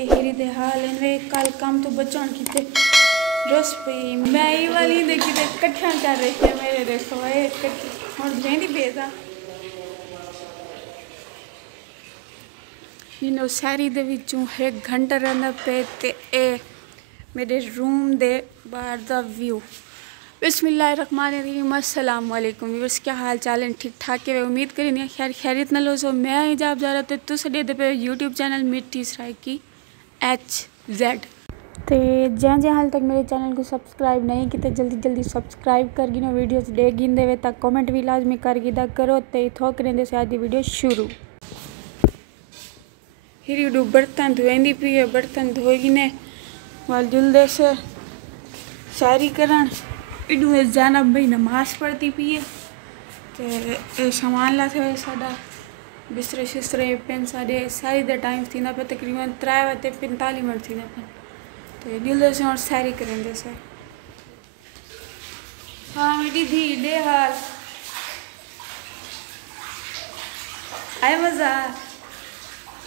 यही दे हाल वे कल काम तो बचान की रस पे मैं ये वाली देखी थे कट्ठा कर रही थी मेरे देखो ये कट्ठी और भेंदी बेजा इनो सारी दे विचों 1 घंटा रहना पे ते ए मेरे रूम दे बाहर दा व्यू। बिस्मिल्लाहिर्रहमानिर्रहीम अस्सलाम वालेकुम व्यूअर्स, क्या हाल चाल है? ठीक ठाक है। उम्मीद करें खैर खैरियत न लो सो मैं इजाब जा रहा थे तुस दे पे यूट्यूब चैनल मिट्टी सराइकी HZ ते जैं हाल तक मेरे चैनल को सब्सक्राइब नहीं किया जल्दी सब्सक्राइब कर गिनो वीडियोस दे गिंदे वे तक कमेंट भी लाजमी कर गिदा करो ते थोक रेंदे से आज दी वीडियो शुरू। हिरी डू बर्तन धोएंदी पी है, बर्तन धोएगी ने वाल जुल्दे से शायरी करन इडू जाना भाई नमाज पढ़ती पी है ते सामान ला थे साडा बिस्तरे शिस्तरे पेन साडे सारी द टाइम थी ना पे तकरीबन 3:45 मिनट थी ना पे तो जुल्दे से और शायरी करेंगे से। हाँ मेरी धी दे हाल आए मजा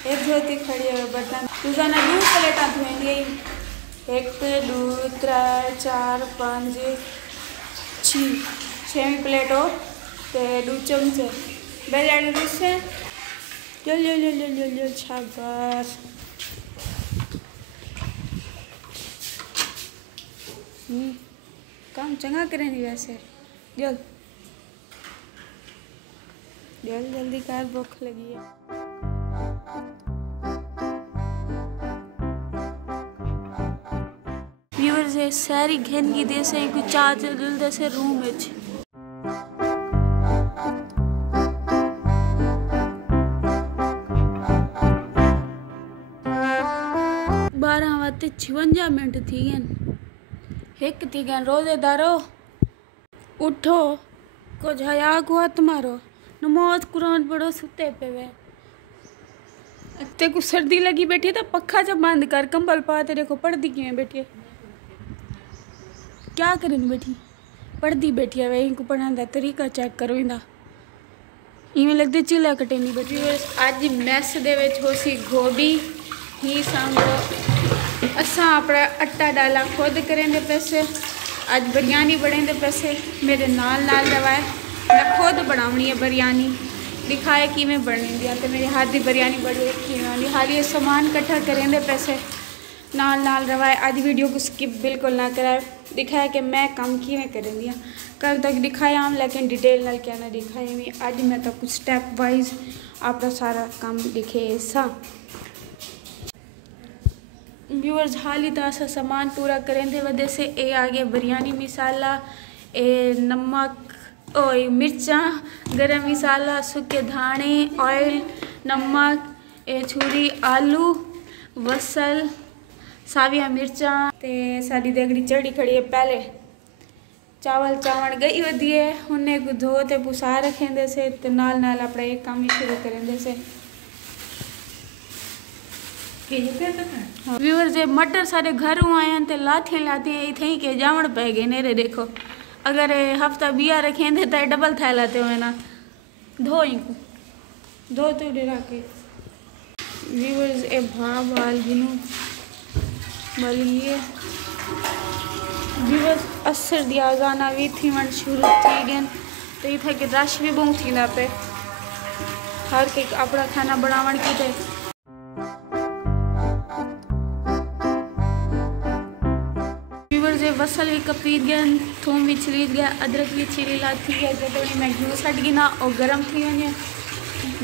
एक धोती खड़ी है बर्तन तुझा ना 2 प्लेटा धोएंगे 1 2 3 4 5 6 प्लेट हो ते 2 चमचे बेजाड़ी रुसे जो शाबाश। काम चंगा करेंगे वैसे जल्दी कर भूख लगी है। व्यूअर्स ये सारी घेन की दे से कुछ चार्ज दिल दे से रूम में 12:56 मिनट थी गए एक थी गए रोजेदारो उठो कुछ हया को तुम्हारो नमाज कुरान पढ़ो सुते पे वे ते को सर्दी लगी बैठी तो पखा जब बंद कर कंबल पा ते देखो पढ़ती क्यों बैठी है क्या करें बैठी पढ़ती बैठी है वे इनको पढ़ाने का तरीका चेक करो इंदा इवें लगते चिल्ला कटेंदी बैठी। आज मैस दे विच होसी गोभी ही सांभो असा अपना आटा डाला खुद करेंगे पैसे आज बिरयानी बढ़ेंगे पैसे मेरे नाल रवाए मैं खुद बनावनी है बिरयानी दिखाए कि मैं बनने दिया तो मेरे हाथ की बिरयानी बड़ी अच्छी हाल ये सामान इकट्ठा करेंगे पैसे नाल रवाए आज वीडियो को स्किप बिल्कुल ना कराए दिखाया कि मैं काम किमें करें दिया कल तक दिखाया हम लेकिन डिटेल नाल क्या ना दिखाए भी आज मैं तो कुछ स्टेप वाइज आपका सारा काम दिखे ऐसा। व्यूअर्स हाल ही तो ऐसा सामान पूरा करें थे वजह से ए आगे बिरयानी मसाला ए नमक ओ मिर्चा गरम मसाला सूखे धाने ऑयल नमक ए छुरी आलू वसल साविया मिर्चा ते साड़ी देगड़ी चढ़ी खड़ी है पहले चावल चावण गई वधिए उन्हें को धो ते पुसा रखेंदे से ते नाल अपना एक काम ही शुरू करेंदे से। व्यूअर्स जे मटर सारे घर आए ते लाती इथे के जावण पै गए नेरे देखो अगर हफ्ता बिया रखेंदे तो डबल थे लाते हुए ना धो तो डेरा के। व्यूअर्स ए भाल गिनू बलिए व्यूअर्स असर दिया गाना भी थी मन शुरू थी गए तो ये था कि रश भी बहुत थी ना पे हर के अपना खाना बनावन की थे। व्यूअर्स ये वसल भी कपीत गए थूम भी छिलीत गया अदरक भी छिली लाती है जो तो मैं घी हट गई ना और गर्म थी वने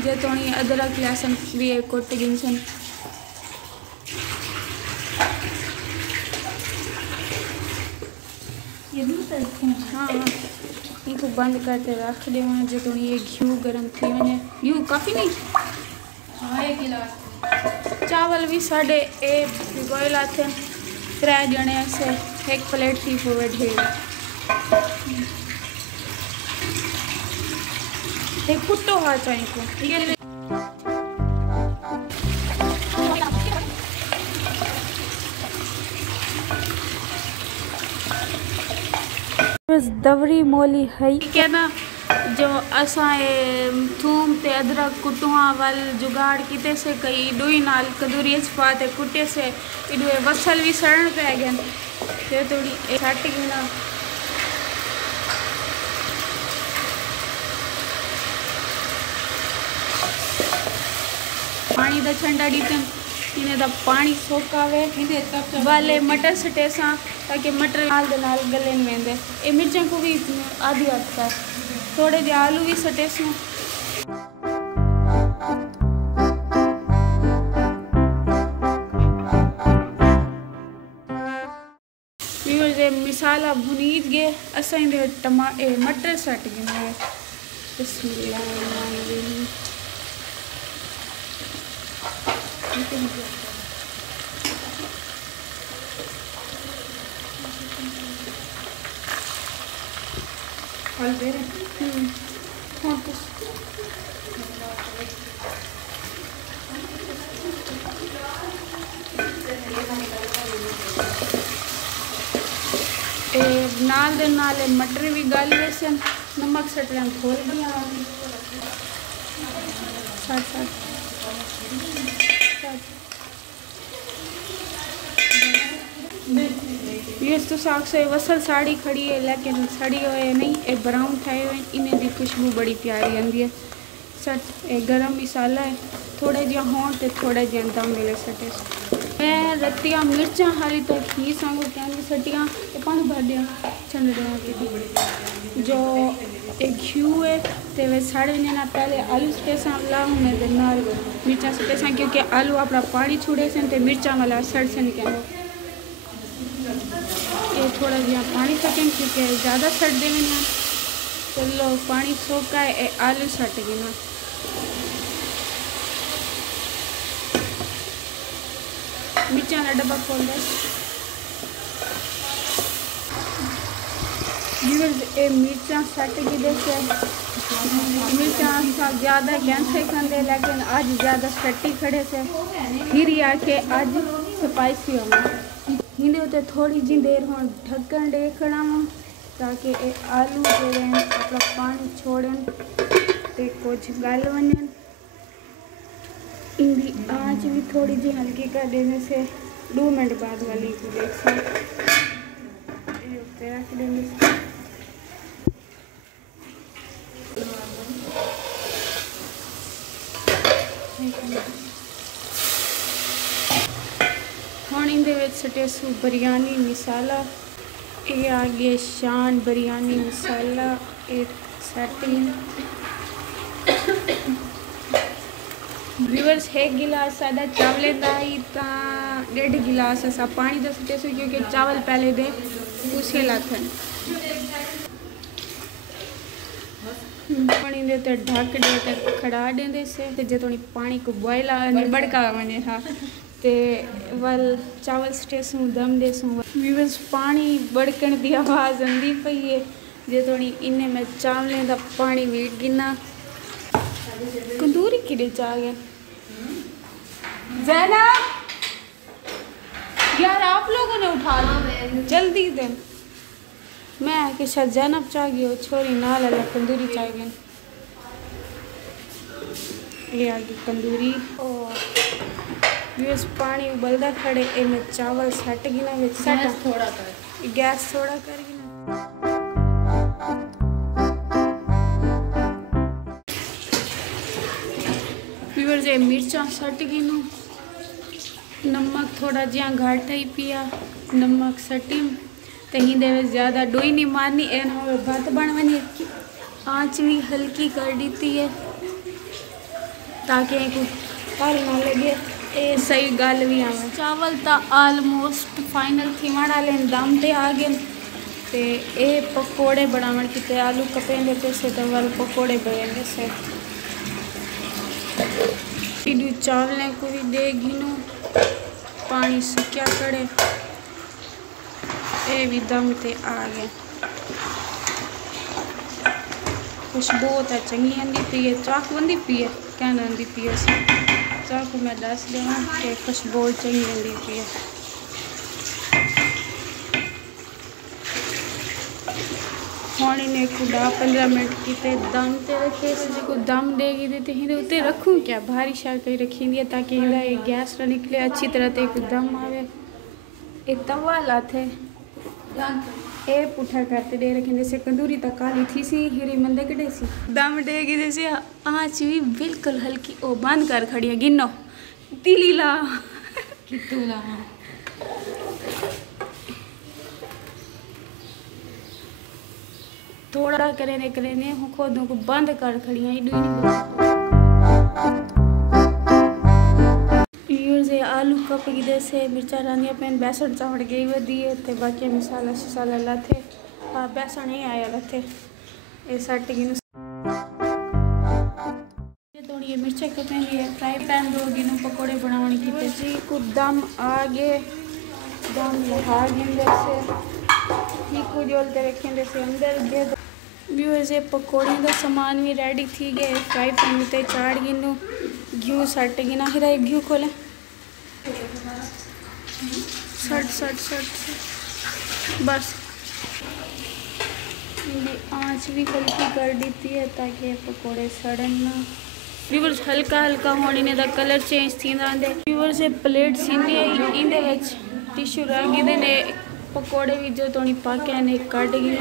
जो तो अदरक लहसुन भी कोट गिनसन हाँ इनको बंद करते रख दे जो तो ये घी गर्म थी मैंने घी काफ़ी नहीं हाँ 1 गिलास चावल भी साढ़े भिगोए लाते 3 जने से 1 प्लेट थी वो ढेर एक फुटो हाथ चाहिए को बस दवरी मोली है क्या ना जो असा थूम ते अदरक कुटुआ वाल जुगाड़ किते से कई डुई नाल कदूरी पाते कुटे से इडुए वसल भी सड़न पै गए ते थोड़ी सट गई ना पानी दा ठंडा डीतन इन्हें दा पानी सोकावे वाले मटर सटे सा ताकि मटर नाल गले नहीं वेंदे ए मिर्चा को भी आधी हटता है थोड़े जे आलू भी सटे से मिसाला भुनीज गए असा मटर सट गए नाल दे नाले मटर भी गल वैसे नमक सट रहा खोल दिया ये तो साग से वसल साड़ी खड़ी है लेकिन सड़ी हुए नहीं एक ब्राउन ठाए हुए इन्हें दी खुशबू बड़ी प्यारी आती है सट एक गरम मसाला है थोड़े जिहा हों तो थोड़े जिहा दम मिले सटे मैं रत्तियाँ मिर्चा हाली तक ही सांगो क्या सटियाँ पानी भर दिया छंड दें जो एक घी है तो वे साढ़े ना पहले आलू सटेसा लाऊँ मैं नाल मिर्चा सटेसा क्योंकि आलू अपना पानी छुड़े से तो मिर्चा वाला सड़ से निकल ये थोड़ा जिहा पानी सटें क्योंकि ज़्यादा सट दे ना चलो पानी सोखा है आलू सट गए ना मिर्चा का डब्बा खोल दे ये मिर्चा सट गई जैसे मिर्चा ज़्यादा गैंसे खाते लेकिन आज ज़्यादा सट्टी खड़े से फिर आके आज स्पाइसी होगा हिंदे होते थोड़ी जी देर हो ढक्कन देखना ताकि ये आलू जो अपना पानी छोड़न ते कुछ गल वजन इनकी आँच भी थोड़ी जी हल्की कर देने से 2 मिनट बाद वाली को देख सकते रख देंगे हम इन सटेसू बिरयानी मसाला ये आ गया शान बिरयानी मसाला एक सेटिंग व्यूअर्स 1 गिलास सादा चावल का ही 1.5 गिलास असा पानी का सटेसू क्योंकि चावल पहले दे उसे लाथन पानी दे ते ढक दे ते खड़ा देंदे से ते जे थोड़ी पानी को बॉयल बड़का वने था ते वल चावल सटेसू दम देसू व्यूअर्स पानी बड़कन की आवाज़ आंदी पई है जे थोड़ी इन्हें मैं चावलें का पानी वीट गिना कंदूरी किड़े चा गया ज़ैना यार आप लोगों ने उठा लो जल्दी दे मैं कि शायद जैनब चाह गई हो छोरी नाल अल्लाह कंदूरी चाह गई ये आ गई कंदूरी और व्यूअर्स पानी उबलदा खड़े ए में चावल सट गिना में सट थोड़ा कर गैस थोड़ा कर गिना व्यूअर्स ये मिर्चा सट गिनो नमक थोड़ा जिहा घाट ही पिया नमक सटी कहीं देवे ज़्यादा डोई नहीं मारनी एन हो भात बन वनी आँच भी हल्की कर दी है ताकि कल ना लगे ए सही गल भी आवे चावल तो आलमोस्ट फाइनल थी वाले दम ते आ गए ते ए पकोड़े बनावन किते आलू कपेंदे पे से तो वाल पकोड़े बनेंगे से इडू चावलें को भी दे घिनो पानी सुक्या कड़े ए भी दम ते आ गए खुशबू तो चंगी आती पी है चाक बंदी पी है कहना आती पी है चाकू मैं दस देवा कि खुशबू चंगी आती पी है ਹੁਣ ਇਹਨੇ ਕੁੜਾ 15 मिनट किते दम ते रखे को दम देगी देते ही उते रखूँ क्या भारी शार कहीं रखी दिया ताकि ये गैस ना निकले अच्छी तरह ते को दम आवे। ये तवा लाथे ए पुठा करते दे रखे जैसे कंदूरी तक काली थी सी हिरी मंदे कड़े सी दम देगी जैसे आँच भी बिल्कुल हल्की ओ बंद कर खड़ी है गिनो तिली ला कितूला थोड़ा करेने हूँ खोदों को बंद कर खड़ी हैं ये आलू कप की से मिर्चा रांधिया पेन बेसन चावड़ गई वधी है ते बाकी मसाला शसाला लाथे बेसन नहीं आया लाथे ये सट की थोड़ी मिर्चा कपेंगी है फ्राई पैन दोगी नु पकौड़े बनाने की जी को दम आगे दम लगा गेंदे से ही को जोलते रखेंगे से अंदर दे व्यूअर्स ये पकौड़े का सामान भी रेडी थी गए फ्राई पैन में चाड़ गिनो घी सट गिना फिर घी खोलें सट बस आँच भी हल्की कर दी है ताकि पकौड़े सड़न ना। व्यूअर्स हल्का होने ने दा कलर चेंज थी आंदे व्यूअर्स ये प्लेट सींदी है इंदे विच टिश्यू रंग दे ने पकौड़े भी जो थोड़ी पाके ने कट गई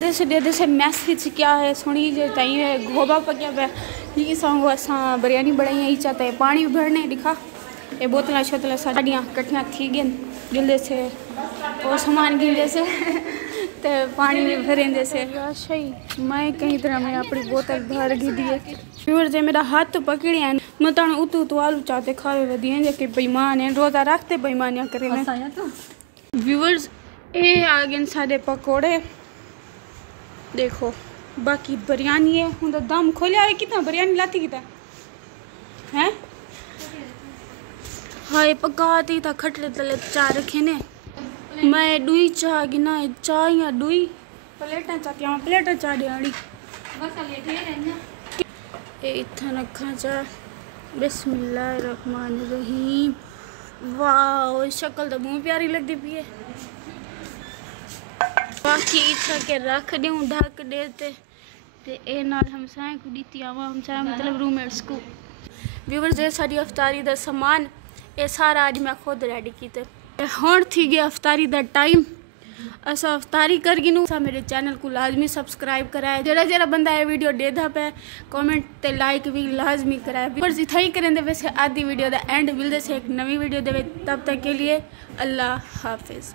जैसे मैसेज क्या है सुनी जो ताई गोबा पकिया पे ही सांगो असा बिरयानी बनाई ही चाहते हैं पानी भरने दिखा ये बोतल शोतल साड़ियाँ कट्ठियाँ थी गई गिलदे से और सामान गिलदे से तो पानी भी भरेंदे से सही मैं कहीं तरह मैं अपनी बोतल भर गी दी है व्यूअर जे मेरा हाथ तो पकड़े हैं मैं तो उतू आलू चाहते खावे वधी हैं जो कि बेईमान हैं रोज़ा रखते बेईमानियाँ करें व्यूअर्स ये आ गए सारे पकौड़े देखो बाकी बिरयानी है हूँ तो दम खोलिया है कितना बिरयानी लाती कितना है हाय पकाती था खटले तले चाह रखे ने मैं दुई चाह गिना चाह या दुई प्लेटा चाहती हूँ प्लेटा चाह दियाड़ी ये इतना रखा चाह बिस्मिल्लाहिर्रहमानिर्रहीम वाह शक्ल तो बहुत प्यारी लगती पी है बाकी इतना के रख दूँ ढक देते ए नाल हम साए को दीती आवा हम साए मतलब रूममेट्स को व्यूअर्स ये सारी अफ्तारी दा सामान ये सारा आज मैं खुद रेडी किया हुण थी गया अफ्तारी दा टाइम असा अफ्तारी कर गिनू मेरे चैनल को लाजमी सब्सक्राइब कराए जरा बंदा ये वीडियो देदा पे कमेंट ते लाइक भी लाजमी कराए व्यूअर्स इतना ही करें वैसे आधी वीडियो दा एंड मिलते से एक नवी वीडियो दे तब तक के लिए अल्लाह हाफिज़।